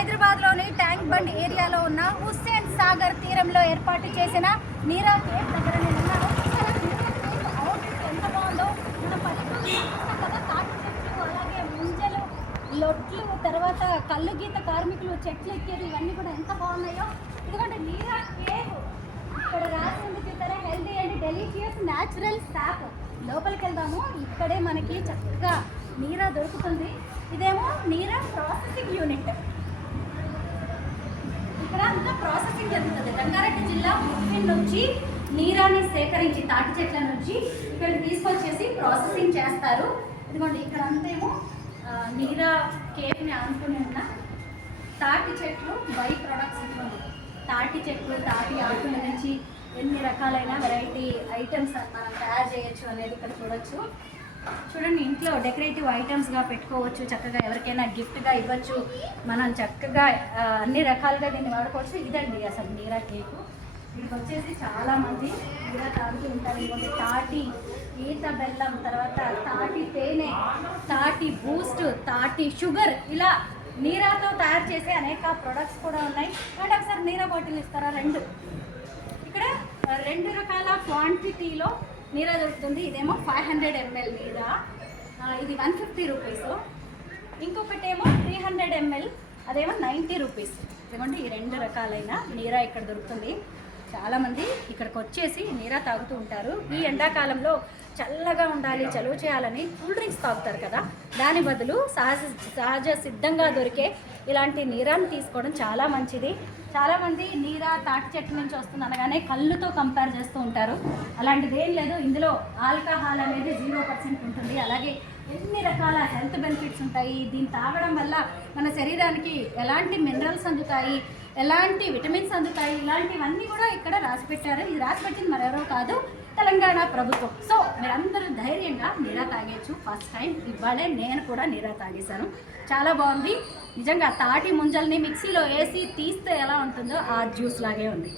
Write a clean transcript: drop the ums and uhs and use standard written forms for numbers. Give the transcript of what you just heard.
హైదరాబాద్లోని tank bund ఏరియాలో ఉన్న హుస్సేన్ సాగర్ తీరంలో ఏర్పాటు చేసిన నీరా కేఫ్ దగ్గర నేను ఉన్నాను. అవుట్ఫిట్ ఎంత బాగుందో, మన పల్లెటూరు కదా, తాటి చెట్లు, అలాగే ముంజలు, లొట్లు, తర్వాత కళ్ళు గీత కార్మికులు చెట్లు ఎక్కేది, ఇవన్నీ కూడా ఎంత బాగున్నాయో. ఎందుకంటే నీరా కేఫ్ ఇక్కడ రాసి ఉంది చూస్తారా, హెల్దీ అండ్ డెలిషియస్ న్యాచురల్ సాప్. లోపలికి వెళ్దాము. ఇక్కడే మనకి చక్కగా నీరా దొరుకుతుంది. ఇదేమో నీరా ప్రాసెసింగ్ యూనిట్. ఇక్కడ అంతా ప్రాసెసింగ్ జరుగుతుంది. రంగారెడ్డి జిల్లా ముఖ్యం నుంచి నీరాన్ని సేకరించి తాటి చెట్ల నుంచి ఇక్కడ తీసుకొచ్చేసి ప్రాసెసింగ్ చేస్తారు. ఇదిగోండి ఇక్కడ అంతేమో నీరా కేఫ్ని ఆనుకుని ఉన్న తాటి చెట్లు బై ప్రొడక్ట్స్. ఇవ్వండి, తాటి చెట్లు, తాటి ఆకుల నుంచి ఎన్ని రకాలైన వెరైటీ ఐటమ్స్ మనం తయారు చేయొచ్చు అనేది ఇక్కడ చూడొచ్చు. చూడండి, ఇంట్లో డెకరేటివ్ ఐటమ్స్గా పెట్టుకోవచ్చు, చక్కగా ఎవరికైనా గిఫ్ట్గా ఇవ్వచ్చు. మనం చక్కగా అన్ని రకాలుగా దీన్ని వాడుకోవచ్చు. ఇదండి అసలు నీరా కేకు. వీటికి వచ్చేసి చాలామంది నీరా తాగుతూ ఉంటారు. ఇవ్వండి, తాటి ఈత బెల్లం, తర్వాత తాటి తేనె, తాటి బూస్ట్, తాటి షుగర్, ఇలా నీరాతో తయారు చేసే అనేక ప్రొడక్ట్స్ కూడా ఉన్నాయి. అంటే ఒకసారి నీరా బాటిల్ ఇస్తారా? ఇక్కడ 2 రకాల క్వాంటిటీలో నీరా దొరుకుతుంది. ఇదేమో 500 ml నీరా, ఇది 150 రూపీస్. ఇంకొకటేమో 300 ml, అదేమో 90 రూపీస్. ఇదిగోండి, ఈ 2 రకాలైన నీరా ఇక్కడ దొరుకుతుంది. చాలామంది ఇక్కడికి వచ్చేసి నీరా తాగుతూ ఉంటారు. ఈ ఎండాకాలంలో చల్లగా ఉండాలి, చలువ చేయాలని కూల్ డ్రింక్స్ తాగుతారు కదా, దాని బదులు సహజ సిద్ధంగా దొరికే ఇలాంటి నీరాన్ని తీసుకోవడం చాలా మంచిది. చాలామంది నీరా తాటి చెట్టు నుంచి వస్తుంది అనగానే కళ్ళుతో కంపేర్ చేస్తూ ఉంటారు. అలాంటిది ఏం లేదు. ఇందులో ఆల్కహాల్ అనేది 0% ఉంటుంది. అలాగే ఎన్ని రకాల హెల్త్ బెనిఫిట్స్ ఉంటాయి. దీన్ని తాగడం వల్ల మన శరీరానికి ఎలాంటి మినరల్స్ అందుతాయి, ఎలాంటి విటమిన్స్ అందుతాయి, ఇలాంటివన్నీ కూడా ఇక్కడ రాసిపెట్టారు. ఇది రాసిపెట్టింది మరెవరో కాదు, తెలంగాణ ప్రభుత్వం. సో మీరందరూ ధైర్యంగా నీరా తాగేయచ్చు. ఫస్ట్ టైం ఇవాళే నేను కూడా నీరా తాగేశాను. చాలా బాగుంది నిజంగా. తాటి ముంజల్ని మిక్సీలో వేసి తీస్తే ఎలా ఉంటుందో ఆ జ్యూస్ లాగే ఉంది.